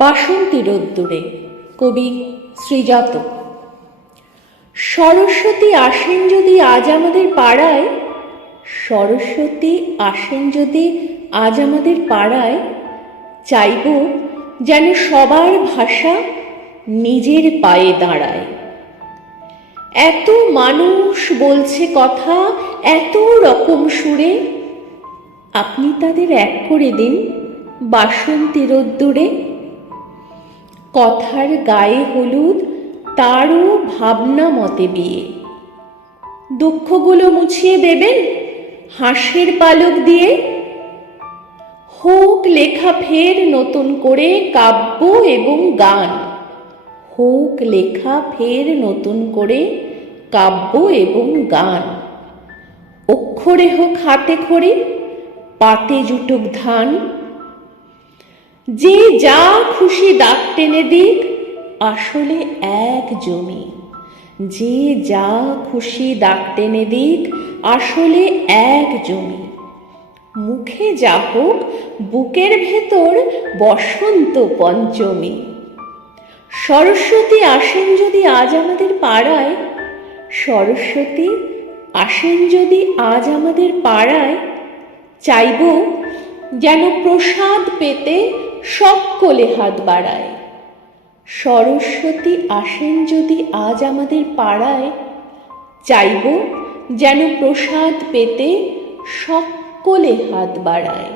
বাসন্তী রোদ্দুরে, কবি শ্রীজাত। সরস্বতী আসেন যদি আজ আমাদের পাড়ায়, সরস্বতী আসেন যদি আজ আমাদের পাড়ায়, চাইব যেন সবার ভাষা নিজের পায়ে দাঁড়ায়। এত মানুষ বলছে কথা এত রকম সুরে, আপনি তাদের এক করে দিন বাসন্তী রোদ্দুরে। কথার গায়ে হলুদ তারও ভাবনা মতে বিয়ে, দুঃখগুলো মুছিয়ে দেবেন হাসির পালক দিয়ে। হোক লেখা ফের নতুন করে কাব্য এবং গান, হোক লেখা ফের নতুন করে কাব্য এবং গান। অক্ষরে হোক হাতে খড়ি, পাতে জুটুক ধান। যে যা খুশি দাগ টেনে দিক আসলে এক জমি, যে যা খুশি দাগ টেনে দিক আসলে এক জমি। মুখে যা হোক বুকের ভেতর বসন্ত পঞ্চমী। সরস্বতী আসেন যদি আজ আমাদের পাড়ায়, সরস্বতী আসেন যদি আজ আমাদের পাড়ায়, চাইব যেন প্রসাদ পেতে সকলে হাত বাড়ায়। সরস্বতী আসেন যদি আজ আমাদের পাড়ায়, চাইব যেন প্রসাদ পেতে সকলে হাত বাড়ায়।